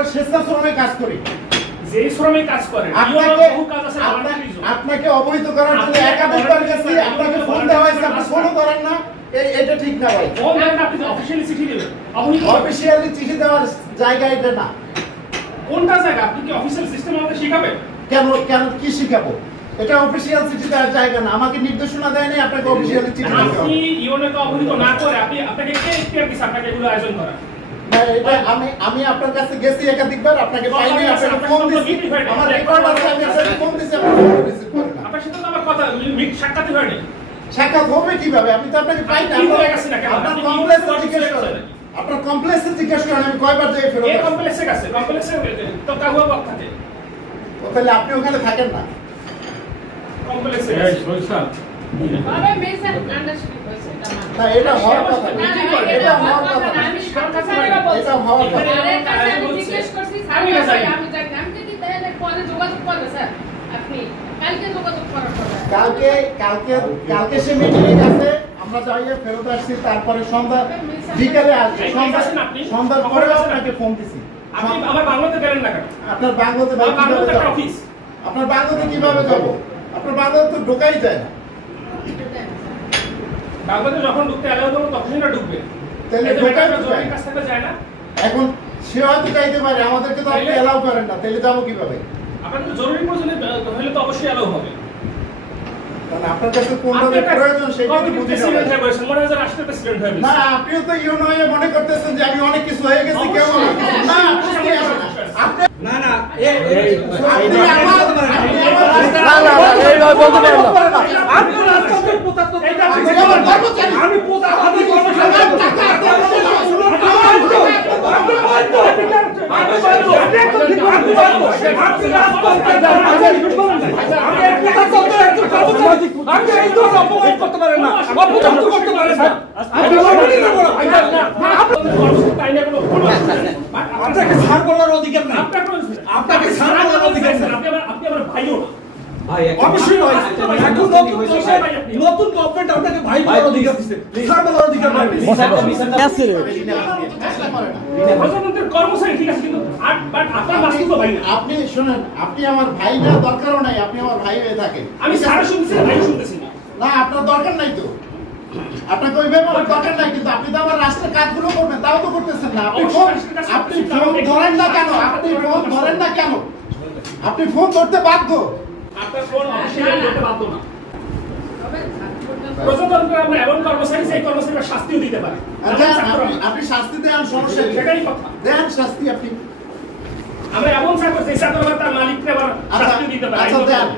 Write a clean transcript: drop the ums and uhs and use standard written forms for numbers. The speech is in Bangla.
আমরা স্বেচ্ছাশ্রমে কাজ করি। যেই শ্রমে কাজ করেন আপনাকে অবহিত করার জন্য একাধিকবার গেছি, আপনাকে ফোন দেওয়া হয়েছে, আপনি ফোনও করেন না, এটা ঠিক না ভাই। আপনি অফিশিয়ালি চিঠি দেবেন, অফিশিয়ালি চিঠি দেওয়ার জায়গা এটা না। কোনটা জায়গা? আপনি কি অফিশিয়াল সিস্টেম আমাদের শিখাবেন? কেন কি শিখাবো? এটা অফিশিয়াল চিঠি দেওয়ার জায়গা না। আমাকে নির্দেশনা দেয়নি আপনাকে অফিশিয়ালি চিঠি দিতে হবে। আপনি ইউনেকে অবহিত না করে আপনাকে কে ইখতিয়ার দিয়েছে আপনাকে এগুলো আয়োজন করা? না, এটা আমি আপনার কাছে গেছি একাধিকবার, আপনাকে পাইনি, আপনাকে ফোন দিছি, আমার রেকর্ড আছে, আমি আপনাকে ফোন দিছি, আপনি ফোন রিসিভ করেন না। আপনার সাথে তো আমার কথা সাক্ষাৎ হয়নি। সাক্ষাৎ হবে কিভাবে? আমি তো আপনাকে পাই না। আপনার কমপ্লেক্সে জিজ্ঞেস করেন, আপনার কমপ্লেক্সে জিজ্ঞেস করেন আমি কয়বার যাই ফেরত। এই কমপ্লেক্সে গেছে, কমপ্লেক্সে তো কাহুয়া বক থাকে। তাহলে আপনি ওখানে থাকেন না। কমপ্লেক্সে এই সরকার আরে মেসেজ আন্ডারস্ট্যান্ড হইছে না। না, এটা হওয়ার কথা না। এটা হওয়ার কথা না। আমি সরকার ছাড়া বলছি। এটা হওয়ার কথা। আরে কাছে আমি জিজ্ঞেস করছি স্যার আমি যাই আমি কি তাহলে পরে যোগাযোগ করবে স্যার? আপনি কালকে যোগাযোগ করার পরে কালকে সে মিটিং এ গেছে, আমরা যাইয়ে ফেরত আসছি, তারপরে সন্ধ্যা বিকালে আসছি, সন্ধ্যার পরে আপনাকে ফোন দিছি। আপনি আমার বাংলাতে গেলেন না কেন? আপনার বাংলাতে অফিস, আপনার বাংলাতে কিভাবে যাব? আপনার বাংলাতে তো ঢোকাই যায় না। বাংলাতে যখন ঢুকতে এলাও তখন তখনই না ঢুকবে, তাহলে ঢোকাই যায় কাছ থেকে যায় না। এখন সে হয়তো যাইতে পারে, আমাদেরকে তো আপনি এলাও করেন না, তাহলে যাবো কিভাবে? আপনার তো জরুরি প্রয়োজনে হলে তো অবশ্যই এলাও হবে। কারণ আপনার কাছে কোনটা প্রয়োজন সেটা কি বুঝতে হবে। মনে হয় রাষ্ট্রের প্রেসিডেন্ট হয়ে গেছে। না, আপনিও তো ইউনো হয়ে মনে করতেছেন যে আমি অনেক কিছু হয়ে গেছি। কেমন না? আপনি না না করতে পারেন না, করতে পারেন না। আপনাকে ছাড় করার অধিকার নাই, আপনাকে ছাড় করার অধিকার নাই। আপনি আমার ভাইও না ভাই, অবশ্যই ভাই। এখন নতুন গভর্নমেন্ট আপনাকে ভাই বলার অধিকার দিচ্ছে, ছাড় বলার অধিকার নাই। প্রধানমন্ত্রীর কর্মচারী ঠিক আছে, কিন্তু আপনার বাস্তব ভাই না। আপনি শুনেন, আপনি আমার ভাই না, দরকারও নাই আপনি আমার ভাই হয়ে থাকেন। আমি সারা শুনতেছি, ভাই শুনতেছি না। না, আপনার দরকার নাই তো, আপনাকে ওই ব্যাপারে দরকার নাই, কিন্তু আপনি তো আমার রাষ্ট্রের কাজগুলো করবেন, তাও তো করতেছেন না। আপনি ফোন ধরেন না কেন? আপনি ফোন ধরতে বাধ্য। আপনার ফোন অফিসিয়ালি ধরতে বাধ্য না। প্রজাতন্ত্র আমরা এমন কর্মচারী, সেই কর্মচারীরা শাস্তিও দিতে পারে। আপনি শাস্তি দেন, সমস্যা নেই, সেটাই কথা। দেন শাস্তি আপনি। আমরা এমন চাকরি যে চাকরি তার মালিককে আবার শাস্তি দিতে পারে। আচ্ছা দেন।